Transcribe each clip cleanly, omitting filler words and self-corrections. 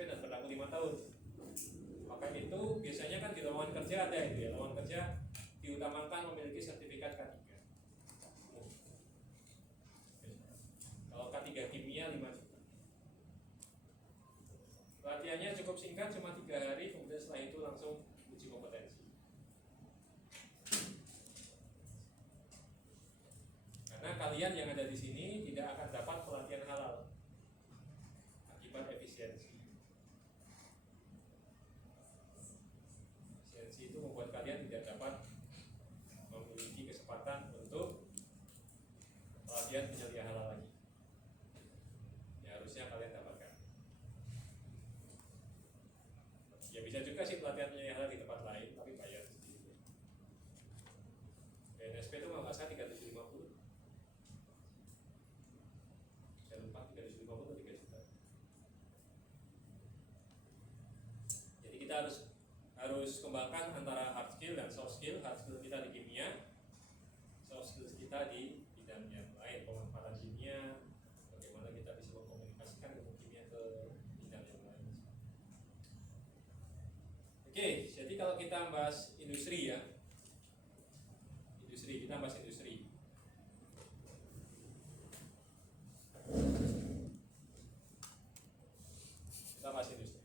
PNSP dan berlaku 5 tahun. Maka itu biasanya kan di lowongan kerja ada itu ya, lowongan kerja diutamakan memiliki sertifikat K3. Kalau K3 kimia 5 juta. Latihannya cukup singkat, cuma 3 hari, kemudian setelah itu langsung uji kompetensi. Karena kalian yang ada di sini tidak akan dapat pelatihan halal akibat efisiensi. Efisiensi itu membuat kalian tidak dapat memiliki kesempatan untuk pelatihan penyelia halal lagi. Ya harusnya kalian dapatkan. Ya bisa juga sih pelatihan penyelia halal di tempat lain, tapi bayar sendiri. PNSP itu kalau nggak salah 350. Saya lupa 350 atau 3 juta. Jadi kita harus kembangkan antara hard skill dan soft skill. Hard skill kita di kimia, soft skill kita di bidang yang lain, pemanfaatan kimia, bagaimana kita bisa mengkomunikasikan ilmu kimia ke bidang yang lain. Oke, jadi kalau kita bahas industri ya, kita bahas industri. Kita bahas industri.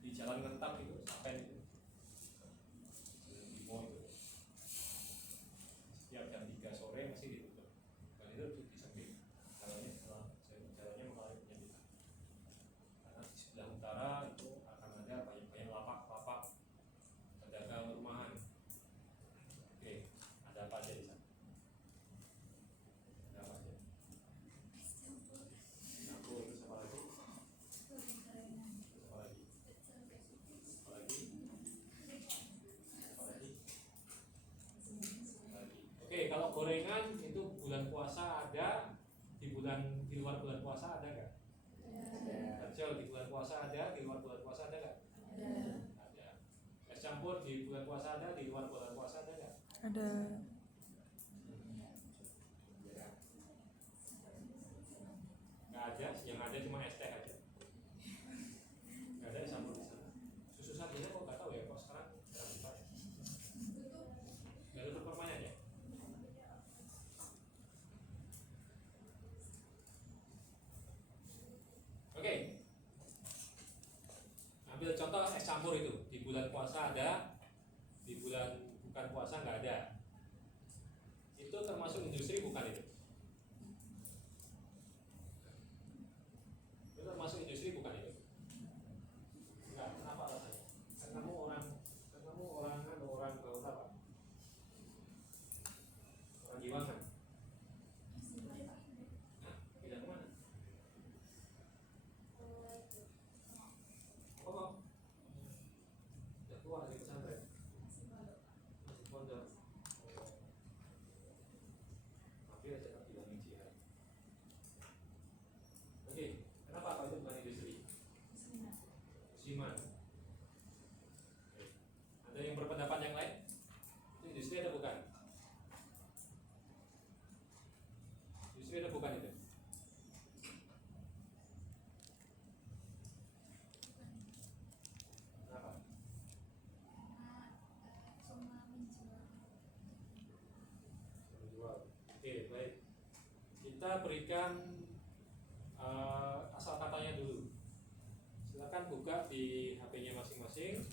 Di Jalan Ngentang itu sampai itu di mall itu setiap jam 3 sore masih ditutup, dan itu di samping jalannya mengalami penyempitan karena di sebelah utara itu akan ada banyak lapak pedagang rumahan. Oke, ada apa aja di sana? Ada apa aja? Campur terus apa lagi? Oke, kalau gorengan itu bulan puasa ada, di luar bulan puasa ada nggak? Ada. Di bulan puasa ada, di luar bulan puasa ada nggak? Ada. Es campur di bulan puasa ada, di luar bulan puasa ada nggak? Ada. Nggak ada, yang ada cuma es teh aja. Nggak ada es campur di sana. Susu sardinya kok nggak tahu ya, kok sekarang jarang dipakai. Nggak tutup permainan ya? Oke. Ambil contoh es campur itu, di bulan puasa ada, di bulan bukan puasa nggak ada. Itu termasuk industri bukan itu? Itu termasuk industri bukan itu? Enggak, kenapa alasannya? Kan kamu orang bau apa? Orang Giwangan. Nah, pindah kemana? Kok udah keluar dari pesantren? Masih pondok. Hampir aja tak bilangin jihad. Oke, kenapa apa itu bukan industri? Musiman. Oke. Ada yang berpendapat yang lain? Itu industri atau bukan? Industri atau bukan itu? Kenapa? Menjual. Oke, baik. Kita berikan asal katanya dulu. Silakan buka di HP-nya masing-masing.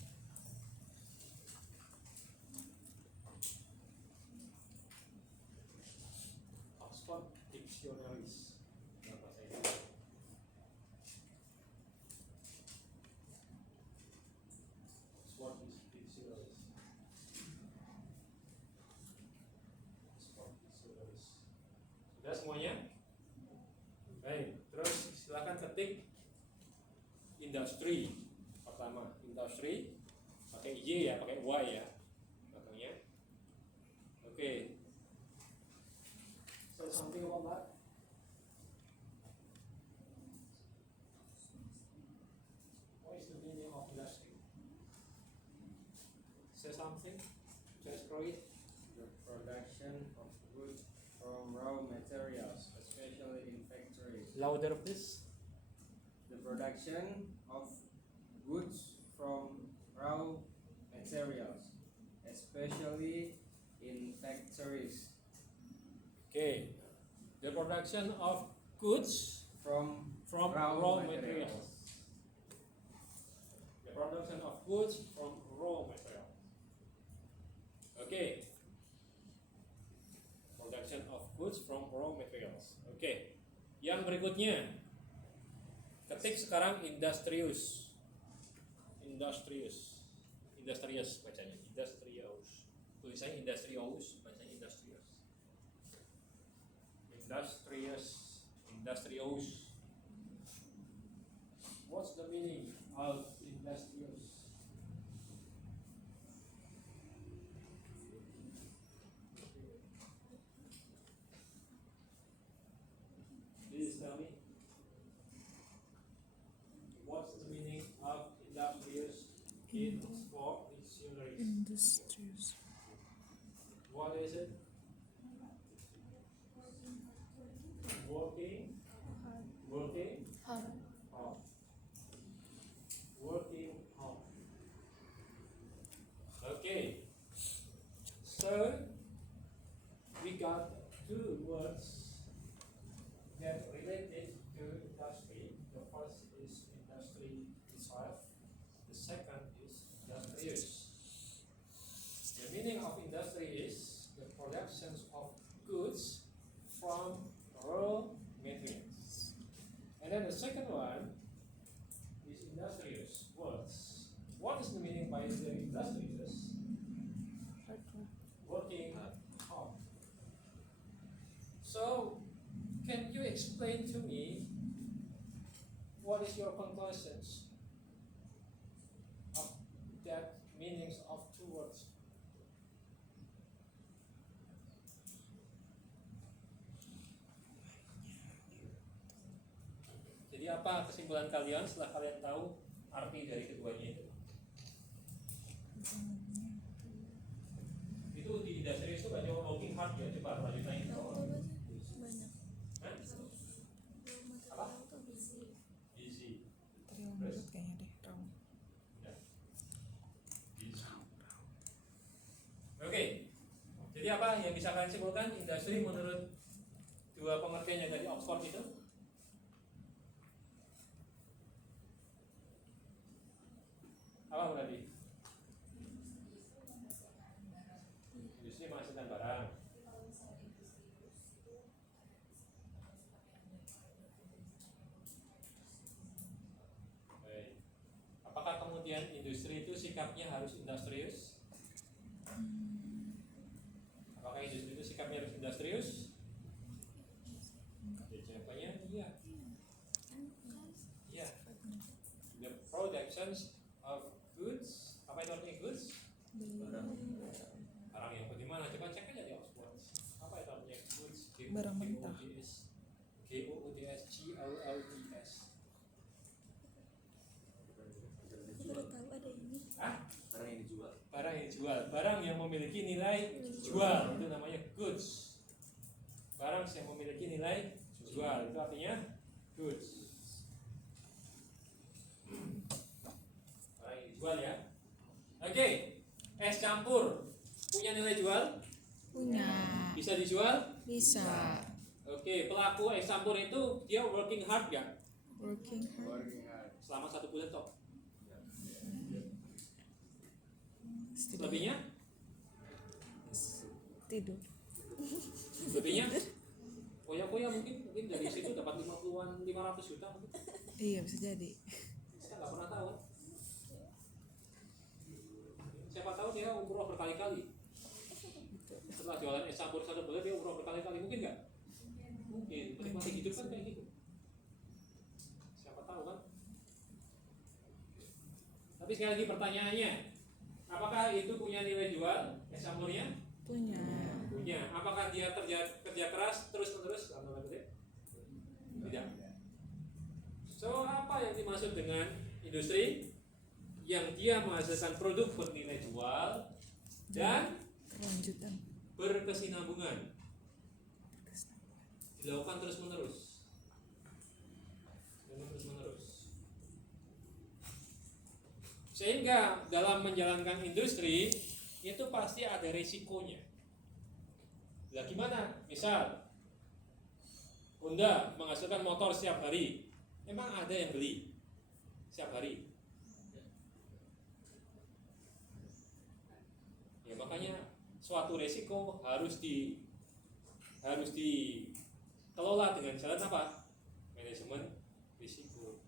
Oxford Dictionaries dalam bahasa Inggris. Oxford Dictionaries. Oxford Dictionaries. Sudah semuanya? Baik, terus silakan ketik industri pertama. Industri pakai Y ya, pakai Y ya belakangnya. Oke. Say something about that. What is the meaning of industry? Say something. Destroy The production of goods from raw materials, especially in factories. louder please. The production of goods from raw materials, especially in factories. Okay. The production of goods From from raw materials. The production of goods from raw materials. Okay. Production of goods from raw materials. Oke. Yang berikutnya, ketik sekarang industrious. Industrious. Industrious bacanya. Industrious. Tulisannya industrious, bacanya industrious. Industrious. Industrious. What's the meaning of industrious? Please tell me. What's the meaning of industrious in Oxford Dictionary? Industries. What is it? Working. Working. Hard. Hard. Working hard. Okay. So we got two words that related to industry. The first is industry itself. The second is industrious. The meaning of industry is the production of goods from raw materials. And then the second one is industrious words. What is the meaning by the industrious? Hard work. Working hard. So, can you explain to me what is your conclusions of that meanings of two words? Jadi apa kesimpulan kalian setelah kalian tahu arti dari keduanya itu? Itu di industrious itu banyak working hard ya, coba lanjutin itu. Banyak. Hah? Apa? Easy. Material menurut kayaknya deh. Raw. Ya. Easy. Oke. Jadi apa yang bisa kalian simpulkan industri menurut dua pengertian yang dari Oxford itu? Apa berarti? Industri menghasilkan barang. Baik. Apakah kemudian industri itu sikapnya harus industrius? Apakah industri itu sikapnya harus industrius? Ya, jawabannya iya. Iya. The productions of goods, apa itu artinya goods? Barang yang bagaimana? Coba cek aja di Oxford. Apa itu artinya goods? Barang mentah. Goods, G-O-O-D-S. Aku baru tahu ada ini. Hah? Barang yang dijual. Barang yang dijual, barang yang memiliki nilai jual itu namanya goods. Barang yang memiliki nilai jual itu artinya goods. Barang yang dijual ya. Oke, es campur punya nilai jual? Punya. Bisa dijual? Bisa. Oke, pelaku es campur itu dia working hard gak? Working hard. Working hard. Selama 1 bulan toh. Setidaknya. Lebihnya? Tidur. Lebihnya? Koya-koya mungkin dari situ dapat 50-an 500 juta mungkin. Iya bisa jadi. Kita nggak pernah tahu. Siapa tahu dia umroh berkali-kali. Setelah jualan es campur 1 bulan dia umroh berkali-kali, mungkin nggak? Mungkin. Menikmati hidup kan kayak gitu. Siapa tahu kan? Tapi sekali lagi pertanyaannya, apakah itu punya nilai jual es campurnya? Punya. Punya. Apakah dia kerja keras terus-menerus? Tidak. So, apa yang dimaksud dengan industri? Yang dia menghasilkan produk bernilai jual dan Kelanjutan. berkesinambungan, dilakukan terus menerus. Sehingga dalam menjalankan industri itu pasti ada risikonya. Nah, gimana? Misal Honda menghasilkan motor setiap hari, memang ada yang beli setiap hari. Ya, makanya suatu risiko harus dikelola dengan jalan apa? Manajemen risiko.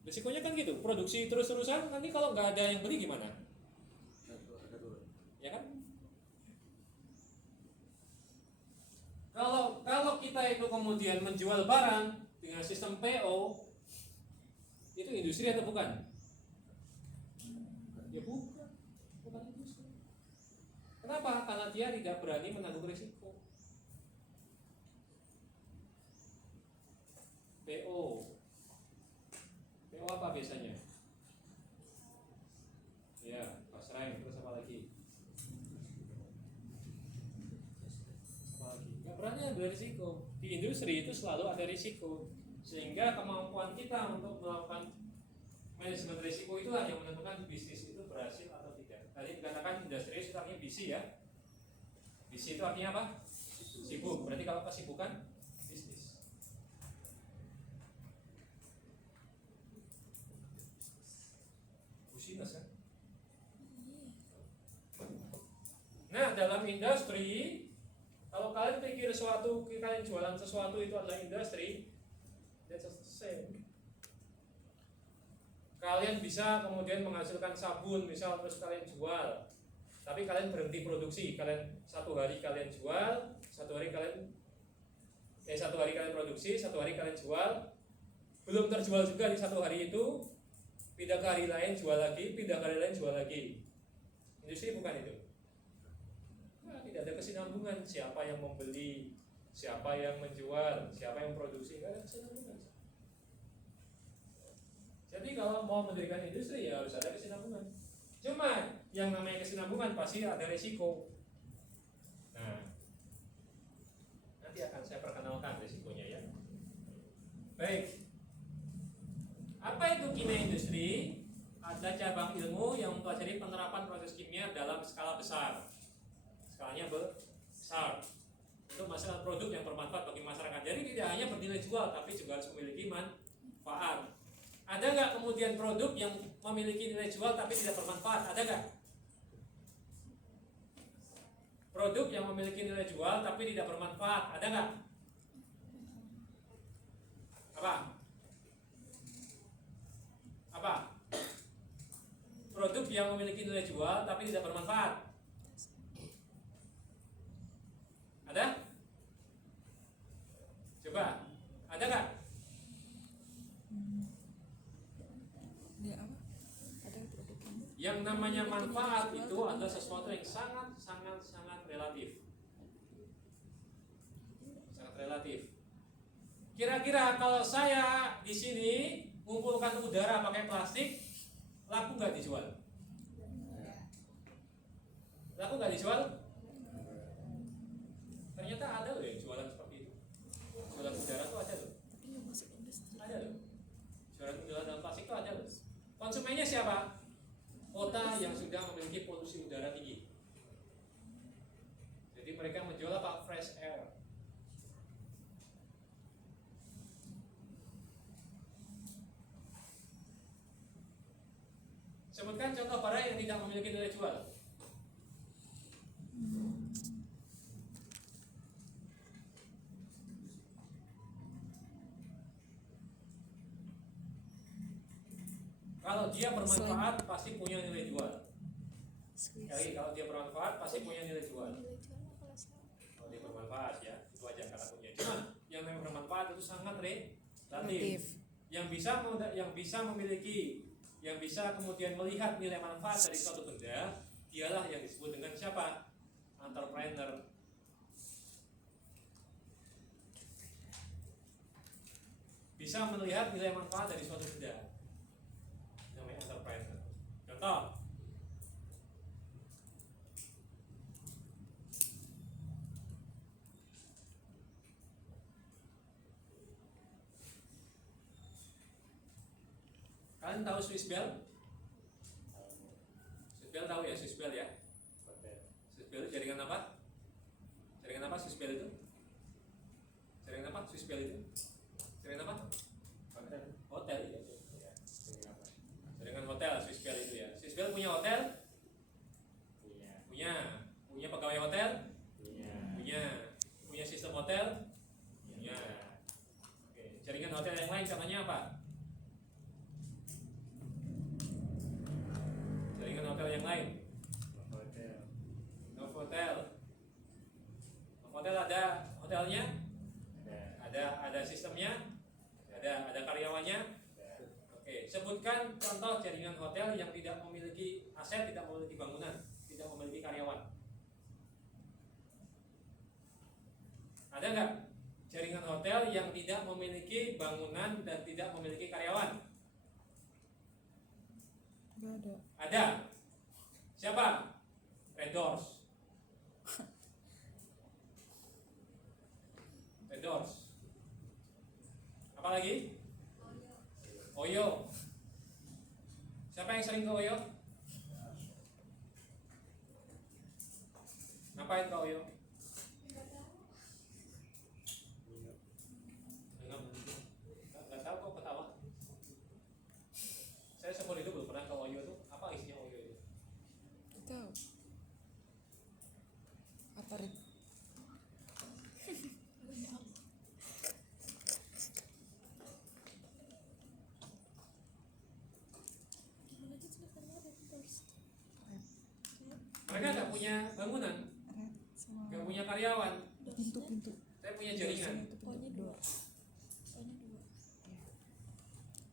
Risikonya kan gitu, produksi terus-terusan, nanti kalau nggak ada yang beli gimana? Ya kan? Kalau kita itu kemudian menjual barang dengan sistem PO, itu industri atau bukan? Ya bukan industri. Kenapa? Karena dia tidak berani menanggung risiko. PO apa biasanya? Ya, pasrah. Terus apa lagi? Nggak berani ambil risiko. Di industri itu selalu ada risiko, sehingga kemampuan kita untuk melakukan manajemen risiko itulah yang menentukan bisnis itu berhasil atau tidak. Tadi dikatakan industri itu artinya busy ya. Busy itu artinya apa? Sibuk. Berarti kalau kesibukan bisnis. Busyness kan? Nah, dalam industri, kalau kalian pikir kalian jualan sesuatu itu adalah industri, that's the same. Kalian bisa kemudian menghasilkan sabun, misal terus kalian jual, tapi kalian berhenti produksi. Satu hari kalian jual, satu hari kalian produksi, satu hari kalian jual, belum terjual juga di satu hari itu, pindah ke hari lain jual lagi, pindah ke hari lain jual lagi. Industri bukan itu. Tidak ada kesinambungan, siapa yang membeli, siapa yang menjual, siapa yang produksi, tidak ada kesinambungan. Jadi kalau mau mendirikan industri ya harus ada kesinambungan. Cuma yang namanya kesinambungan pasti ada risiko. Nah, nanti akan saya perkenalkan risikonya ya. Baik. Apa itu kimia industri? Ada cabang ilmu yang mempelajari penerapan proses kimia dalam skala besar. Skalanya besar untuk masalah produk yang bermanfaat bagi masyarakat. Jadi tidak hanya bernilai jual, tapi juga harus memiliki manfaat. Ada nggak kemudian produk yang memiliki nilai jual tapi tidak bermanfaat? Ada nggak? Produk yang memiliki nilai jual tapi tidak bermanfaat, ada nggak? Apa? Produk yang memiliki nilai jual tapi tidak bermanfaat. Ada? Coba, ada nggak? Ya apa? Ada produknya. Yang namanya manfaat itu adalah sesuatu yang sangat relatif. Sangat relatif. Kira-kira kalau saya di sini mengumpulkan udara pakai plastik, laku nggak dijual? Laku nggak dijual? Ternyata ada loh yang jualan seperti itu. Jualan udara tuh ada loh. Tapi nggak masuk industri. Ada loh. Jualan dalam plastik itu ada loh. Konsumennya siapa? Kota yang sudah memiliki polusi udara tinggi. Jadi mereka menjual apa? Fresh air. Sebutkan contoh barang yang tidak memiliki nilai jual. Kalau dia bermanfaat pasti punya nilai jual. Jadi kalau dia bermanfaat pasti punya nilai jual. Kalau dia bermanfaat ya, itu aja kata punya. Cuma yang namanya bermanfaat itu sangat relatif. Yang bisa kemudian melihat nilai manfaat dari suatu benda, dialah yang disebut dengan siapa? Entrepreneur. Bisa melihat nilai manfaat dari suatu benda, namanya entrepreneur. Contoh, Kalian tahu Swiss Bell? Swiss Bell tahu ya, Swiss Bell ya? Swiss Bell itu jaringan apa? Jaringan apa Swiss Bell itu? Jaringan apa Swiss Bell itu? Jaringan apa? Hotel ya. Jaringan hotel Swiss Bell itu ya. Swiss Bell punya hotel? Punya. Punya pegawai hotel? Punya sistem hotel? Punya. Oke. Jaringan hotel yang lain contohnya apa? Jaringan hotel yang lain? Novotel. Novotel ada hotelnya? Ada sistemnya? Ada karyawannya? Oke, sebutkan contoh jaringan hotel yang tidak memiliki aset, tidak memiliki bangunan, tidak memiliki karyawan. Ada nggak jaringan hotel yang tidak memiliki bangunan dan tidak memiliki karyawan? Nggak ada. Ada. Siapa? Red Doors. Red Doors. Apa lagi? Oyo. Siapa yang sering ke Oyo? Ngapain ke Oyo? Nggak tahu kok ketawa. Saya seumur hidup belum pernah ke Oyo tuh. Apa isinya Oyo itu? Tahu. Apa Rik? Mereka nggak punya bangunan, Red sama nggak punya karyawan. pintu-pintu. Saya punya jaringan. Itu pintu dua.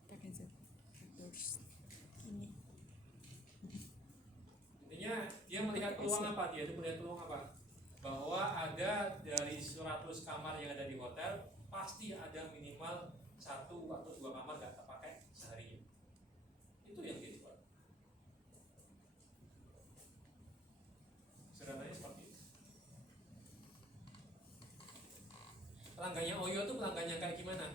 Pakai Z. Red doors. Ini. Intinya dia melihat peluang apa? Dia itu melihat peluang apa? Bahwa ada dari 100 kamar yang ada di hotel, pasti ada minimal 1 atau 2 kamar nggak terpakai seharinya. Itu yang dia jual. Sederhananya seperti itu. Pelanggannya Oyo itu pelanggannya kayak gimana?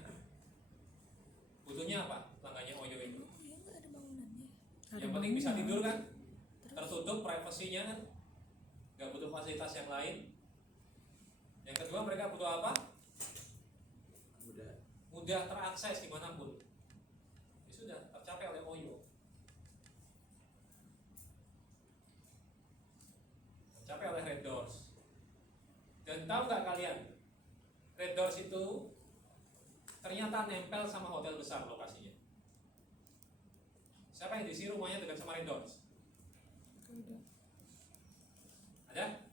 Butuhnya apa? Pelanggannya Oyo itu? Iya nggak ada bangunannya. Yang penting bisa tidur kan? Tertutup privasinya kan? Gak butuh fasilitas yang lain. Yang kedua mereka butuh apa? Mudah terakses dimanapun. Ini sudah tercapai oleh Oyo. Tercapai oleh Red Doors. Dan tahu nggak kalian? Red Doors itu ternyata nempel sama hotel besar lokasinya. Siapa yang di sini rumahnya dekat sama Red Doors? Udah. Ada?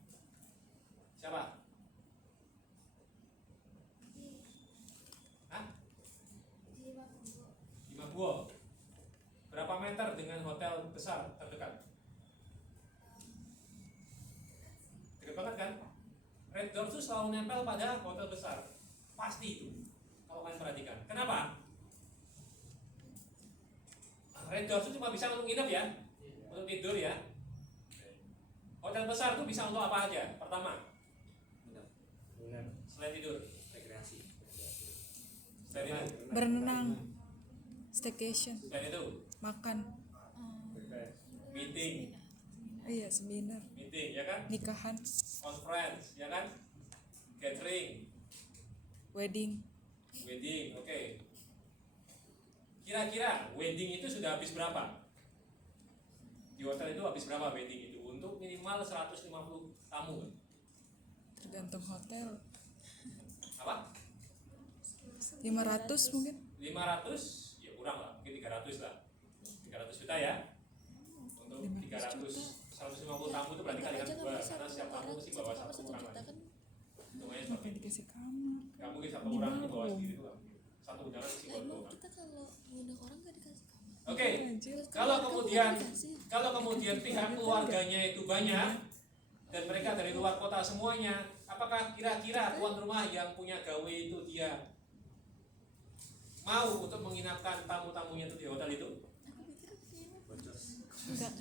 Siapa? Hah? Di Mabuo. Berapa meter dengan hotel besar terdekat? Dekat banget kan? Red Doors itu selalu nempel pada hotel besar. Pasti itu. Kalau kalian perhatikan. Kenapa? Red Doors itu cuma bisa untuk nginep ya, untuk tidur ya. Hotel besar itu bisa untuk apa aja? Pertama, selain tidur, Rekreasi. selain itu, Berenang. Staycation. selain itu, Makan. meeting, Iya, seminar. meeting ya kan? Nikahan. Conference ya kan? Gathering, Wedding. wedding, oke. Kira-kira wedding itu sudah habis berapa? Di hotel itu habis berapa wedding itu? Untuk minimal 150 tamu. Tergantung hotel. Apa? 500 mungkin. 500? Ya kurang lah, mungkin 300 lah. 300 juta ya. Untuk 300 150 tamu itu berarti kalikan 2 karena setiap tamu mesti bawa 1 orang lagi. Hitungannya seperti Mungkin itu. dikasih kamar. Gak mungkin 1 orang itu bawa sendiri tuh. Satu undangan mesti bawa 2 orang. Kita kalau ngundang orang nggak dikasih kamar. Oke, Anjir. kalau kemudian pihak keluarganya itu banyak dan mereka dari luar kota semuanya, apakah kira-kira tuan rumah yang punya gawe itu dia mau untuk menginapkan tamu-tamunya itu di hotel itu? Enggak.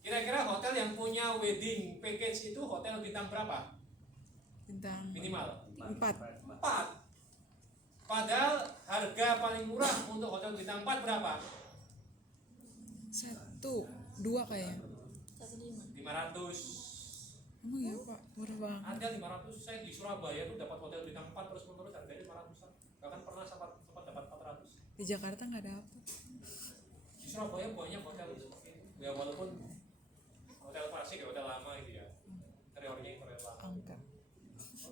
Kira-kira hotel yang punya wedding package itu hotel bintang berapa? Bintang Minimal 4. 4. Padahal harga paling murah untuk hotel bintang 4 berapa? Satu, dua kayaknya. 1,5. 500. Emang ya Pak, murah banget. Ada 500. Saya di Surabaya tuh dapat hotel bintang 4 terus menerus harganya 500-an. Bahkan pernah sempat dapat 400. Di Jakarta nggak dapet. Di Surabaya banyak hotel seperti itu. Ya walaupun hotel klasik ya, hotel lama gitu ya. Interiornya interior lama. Angka.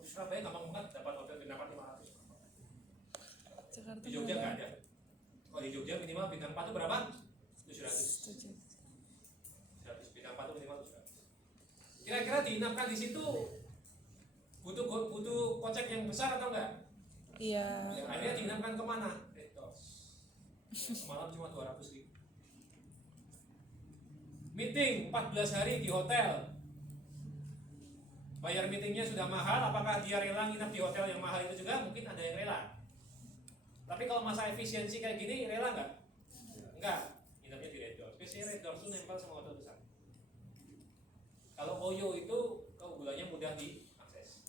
Di Surabaya gampang banget dapat hotel bintang 4 500. Jakarta Di Jogja nggak ada. Kalau di Jogja minimal bintang 4 itu berapa? 700. Setuju. 700 bintang 4 itu minimal 700. Kira-kira diinapkan di situ butuh kocek yang besar atau enggak? Iya. Ya, akhirnya diinapkan kemana? Red Doors. Semalam cuma 200.000. Meeting 14 hari di hotel. Bayar meetingnya sudah mahal, apakah dia rela nginap di hotel yang mahal itu juga? Mungkin ada yang rela. Tapi kalau masa efisiensi kayak gini, rela nggak? Enggak. Nginapnya di Red Doors. Biasanya Red Doors itu nempel sama hotel besar. Kalau Oyo itu keunggulannya mudah diakses.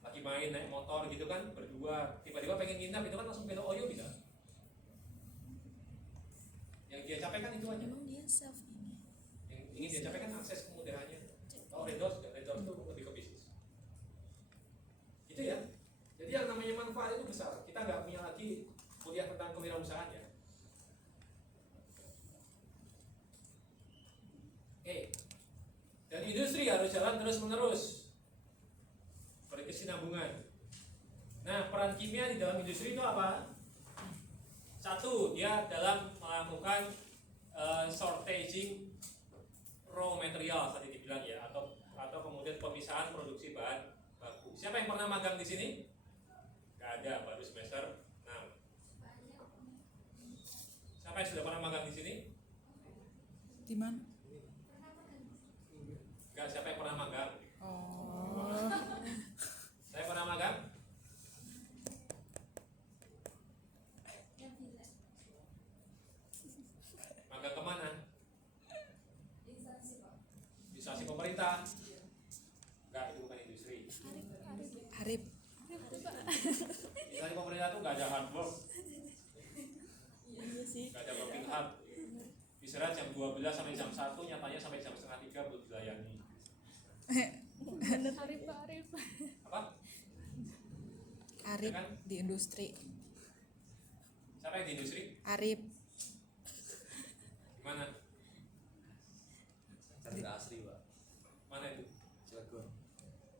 Lagi main naik motor gitu kan, berdua, tiba-tiba pengen nginap itu kan langsung belok Oyo bisa. Yang dia capek kan itu aja. Emang dia self ini. Yang ingin dia capek kan akses kemudahannya. Kalau Red Doors itu lebih ke bisnis. Gitu ya. Jadi yang namanya manfaat itu besar. Kita nggak punya lagi kuliah tentang kewirausahaan ya. Oke. Dan industri harus jalan terus menerus. Berkesinambungan. Nah, peran kimia di dalam industri itu apa? Satu, dia dalam melakukan shortaging raw material tadi dibilang ya, atau kemudian pemisahan produksi bahan baku. Siapa yang pernah magang di sini? Gak ada, baru semester 6. Siapa yang sudah pernah magang di sini? Di mana? Gak, siapa yang pernah magang? Oh. Saya pernah magang? Magang kemana? Instansi pemerintah. Enggak, itu bukan industri. Harip. Instansi pemerintah tuh nggak ada hard work, Iya sih. nggak ada working hard. Istirahat jam 12 sampai jam 1, nyatanya sampai jam setengah 3 belum dilayani. Arif. Apa? Arip Ya kan? di industri. Siapa yang di industri? Arip. Mana? Chandra Asri Pak, Mana itu? Cilegon.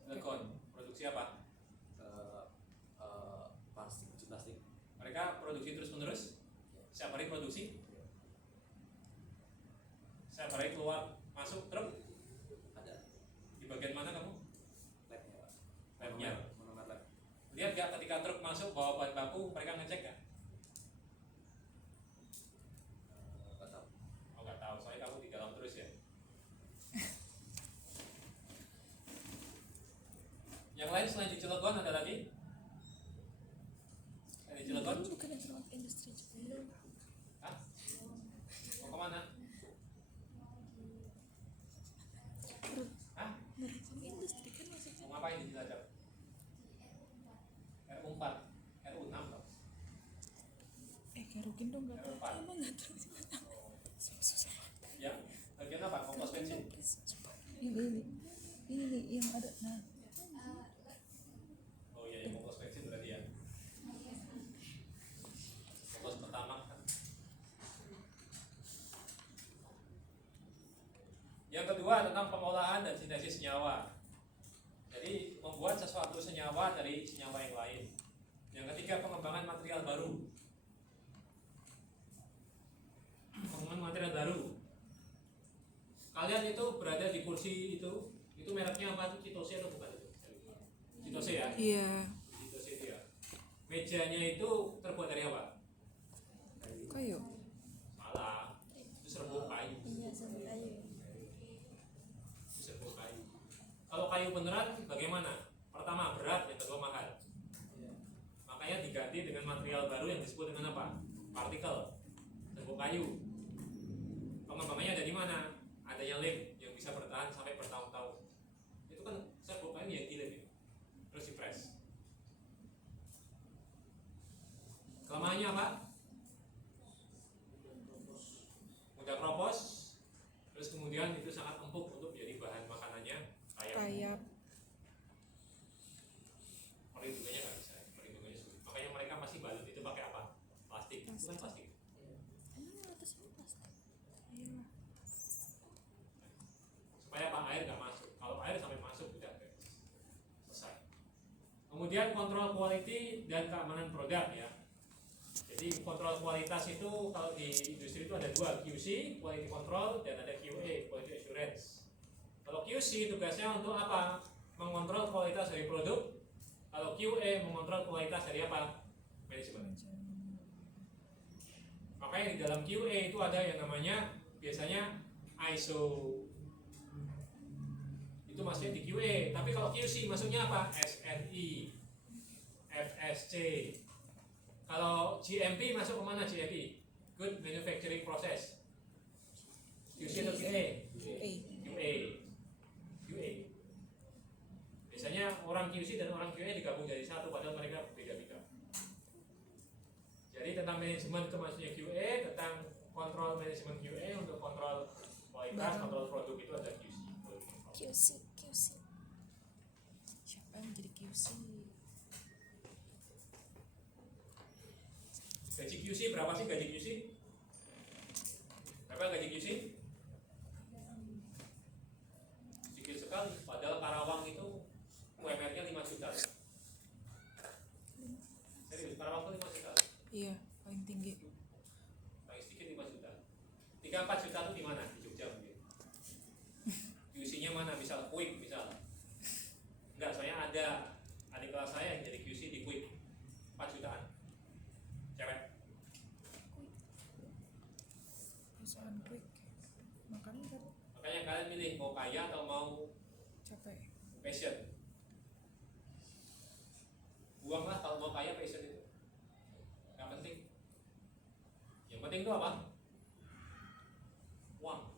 Cilegon. Produksi apa? Plastik, baju plastik. Mereka produksi terus menerus? Setiap hari produksi? Setiap hari keluar masuk truk? Ada Di bagian mana kamu? labnya Pak. Labnya. Monomer lab. Lihat nggak ketika truk masuk bawa bahan baku, mereka ngecek nggak? Nggak tahu. Oh nggak tahu, soalnya kamu di dalam terus ya. Yang lain selain di Cilegon ada lagi? Di Cilegon? Ini bukan yang termasuk industri juga. Hah? Mau kemana? Hah? Merekam industri kan maksudnya. Mau ngapain di Cilacap? RU4, RU6 dong. Kerukin dong gak RU4. Emang nggak tahu sih. Ya, bagian apa? Kompos bensin. Ini yang ada. Nah, Oh iya, ya, kompos bensin berarti ya. Kompos pertama kan. Yang kedua tentang pengolahan dan sintesis senyawa. Jadi membuat sesuatu senyawa dari senyawa yang lain. Yang ketiga pengembangan material baru. Pengembangan material baru. Kalian itu berada di kursi itu mereknya apa? Itu Citose atau bukan itu? Citose ya? iya. Citose itu ya. Mejanya itu terbuat dari apa? Kayu. Salah. Itu serbuk kayu. Iya, sama kayu. Itu serbuk kayu. Kalau kayu beneran bagaimana? Pertama berat, yang kedua mahal. Makanya diganti dengan material baru yang disebut dengan apa? Partikel. Serbuk kayu. Pengembangannya ada di mana? Adanya lem yang bisa bertahan sampai bertahun-tahun. Itu kan serbuk kayu yang dilem ya. Terus dipres. Kelemahannya apa? Iya. Supaya apa? Air nggak masuk. Kalau air sampai masuk udah selesai. Kemudian kontrol quality dan keamanan produk ya. Jadi kontrol kualitas itu kalau di industri itu ada dua, QC, quality control, dan ada QA, quality assurance. Kalau QC tugasnya untuk apa? Mengontrol kualitas dari produk. Kalau QA mengontrol kualitas dari apa? Manajemen. Makanya di dalam QA itu ada yang namanya biasanya ISO. Itu masuknya di QA. Tapi kalau QC masuknya apa? SNI, FSC. Kalau GMP masuk kemana GMP? Good Manufacturing Process. QC atau QA? QA. QA. Biasanya orang QC dan orang QA digabung jadi satu padahal mereka berbeda-beda. Jadi tentang manajemen itu maksudnya QA, tentang kontrol manajemen QA untuk kontrol kualitas, kontrol produk itu ada QC. QC. Siapa yang menjadi QC? Gaji QC berapa sih gaji QC? Berapa gaji QC? Sedikit sekali, padahal Karawang itu UMR-nya 5 juta. Serius, Karawang itu 5 juta. Iya, paling tinggi. Paling sedikit 5 juta. 3-4 juta itu di mana? Di Jogja mungkin. QC-nya mana? Misal Quick misal. Enggak, soalnya ada adik kelas saya yang jadi QC di Quick 4 jutaan. Cewek. Perusahaan quick. Makanya kan Makanya kalian milih mau kaya atau mau capek. passion. Buanglah kalau mau kaya passion itu. Gak penting. Yang penting itu apa? Uang.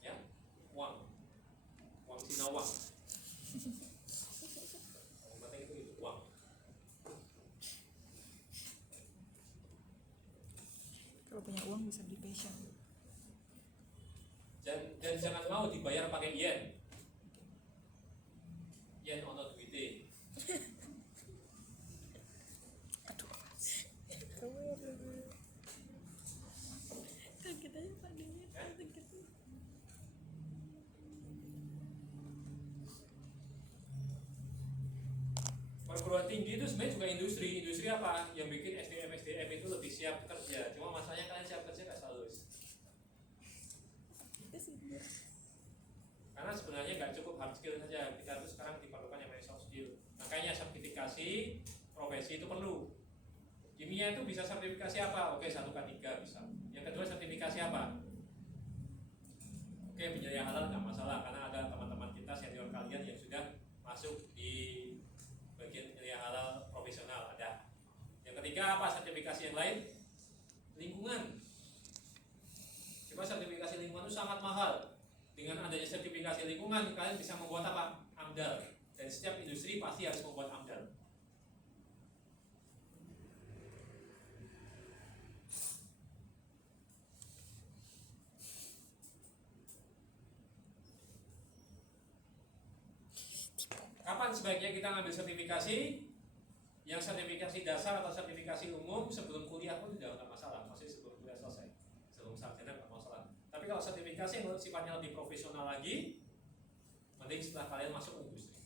Ya, uang. Uang sinawang. Yang penting itu uang. Kalau punya uang bisa beli passion. Dan jangan mau dibayar pakai yen. Yen ono duite. Kaget aja Pak Denny. Kaget. Perguruan tinggi itu sebenarnya juga industri. Industri apa? Yang bikin SDM itu lebih siap kerja. Cuma masalahnya kalian siap kerja nggak selalu. Karena sebenarnya nggak cukup hard skill saja. Kita harus sekarang diperlukan yang namanya soft skill. Makanya sertifikasi profesi itu perlu. Kimia itu bisa sertifikasi apa? Oke, 1K3 bisa. Yang kedua sertifikasi apa? Oke, penyedia halal nggak masalah karena ada teman-teman kita senior kalian yang sudah masuk di bagian penyedia halal profesional ada. Yang ketiga apa sertifikasi yang lain? Lingkungan. Coba sertifikasi lingkungan itu sangat mahal. Dengan adanya sertifikasi lingkungan kalian bisa membuat apa? AMDAL. Dan setiap industri pasti harus membuat AMDAL. Kapan sebaiknya kita ngambil sertifikasi? Yang sertifikasi dasar atau sertifikasi umum sebelum kuliah pun tidak masalah, maksudnya sebelum kuliah selesai, sebelum sarjana tidak masalah. Tapi kalau sertifikasi yang sifatnya lebih profesional lagi, mending setelah kalian masuk industri.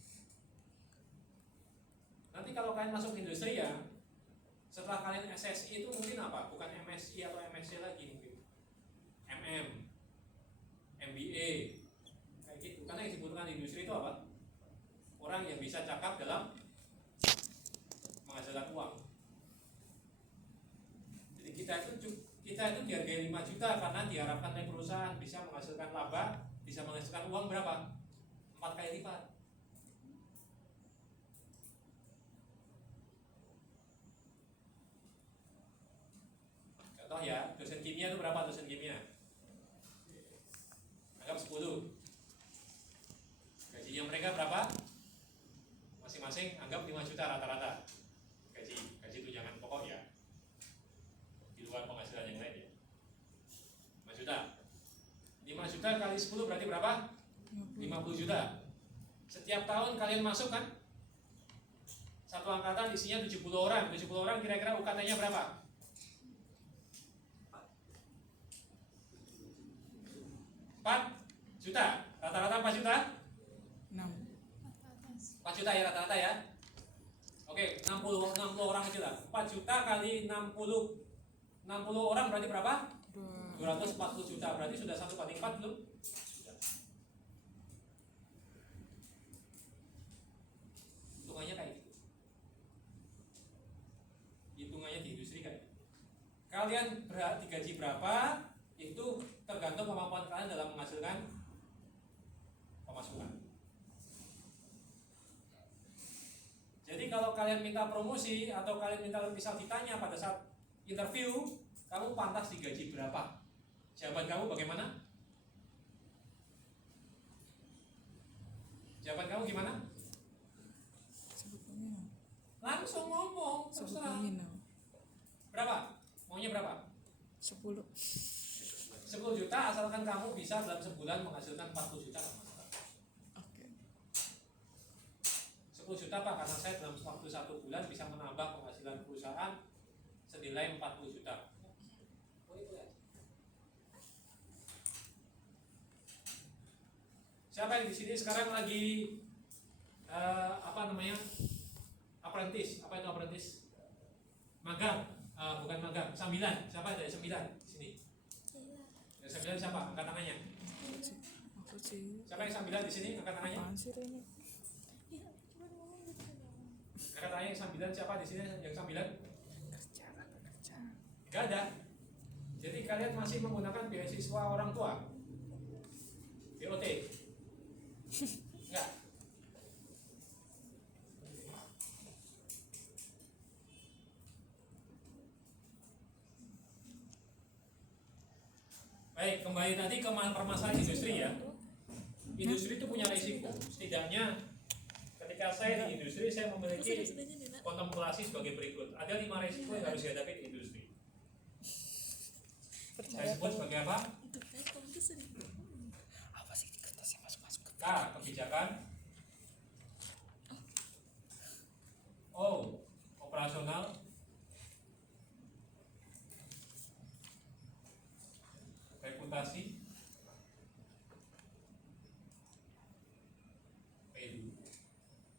Nanti kalau kalian masuk industri ya, setelah kalian SSI itu mungkin apa? Bukan MSI atau MSc lagi mungkin, MM, MBA, kayak gitu. Karena yang dibutuhkan di industri itu apa? Orang yang bisa cakap dalam menghasilkan uang. Jadi kita itu dihargai 5 juta karena diharapkan oleh perusahaan bisa menghasilkan laba, bisa menghasilkan uang berapa? 4 kali lipat. Contoh ya, dosen kimia itu berapa dosen kimia? Anggap 10. Gajinya mereka berapa? Masing-masing anggap 5 juta rata-rata. Gaji tunjangan pokok ya. Di luar penghasilan yang lain ya. 5 juta. 5 juta kali 10 berarti berapa? 50 juta. Setiap tahun kalian masuk kan? Satu angkatan isinya 70 orang. 70 orang kira-kira UKT-nya berapa? juta kali 60 orang berarti berapa? 240 juta. Berarti sudah 1/4 belum? Sudah. Hitungannya kayak gitu. Hitungannya di industri kayak gitu. Kalian digaji berapa? Itu tergantung kemampuan kalian dalam menghasilkan pemasukan. Jadi kalau kalian minta promosi atau kalian minta misal ditanya pada saat interview, kamu pantas digaji berapa? Jawaban kamu bagaimana? Jawaban kamu gimana? Sebut nominal. Langsung ngomong, terus Sebut terang. nominal. Berapa? Maunya berapa? 10. 10 juta asalkan kamu bisa dalam sebulan menghasilkan 40 juta. Oke. 10 juta Pak, karena saya dalam waktu 1 bulan bisa menambah penghasilan perusahaan senilai 40 juta. Siapa yang di sini sekarang lagi apprentice? Apa itu apprentice? Magang, bukan magang, sambilan. Siapa ada 9 di sini? Yang 9 siapa? Angkat tangannya. Aku sih. Siapa yang sambilan di sini? Angkat tangannya. Apaan sih Rene? Angkat tangannya yang sambilan siapa di sini yang sambilan? Kerja. Gak ada. Jadi kalian masih menggunakan beasiswa orang tua? BOT? Enggak. Baik, kembali tadi ke permasalahan industri ya. Industri itu punya risiko. Setidaknya ketika saya di industri, saya memiliki kontemplasi sebagai berikut. Ada 5 risiko yang harus dihadapi di industri. Saya Percaya sebut sebagai apa? apa sih di kertasnya masuk-masuk ke K. Kebijakan. O. Operasional. Reputasi.